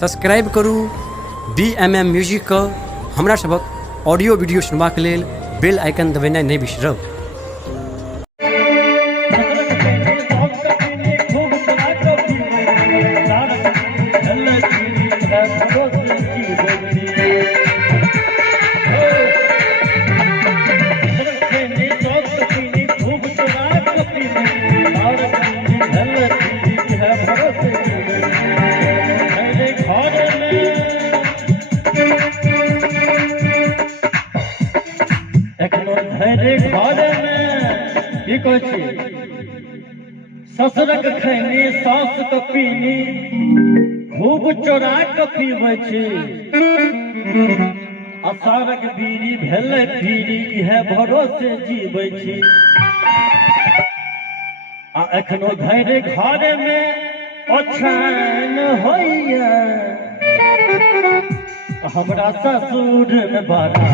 Subscribe करू BMM music हमरा सबक ऑडियो वीडियो सुनबाक लेल बेल आइकन दबेनाइ नहि बिसरब। ससुरक खैनी सास के पीनी खूब चोरा के पीबै छी, असारक बीड़ी भेलै पीड़ी इहे भरोसे जीबै छी। आ एखनो धैर्य घरे में ओछान होइया, हमरा ससुर में बड़ा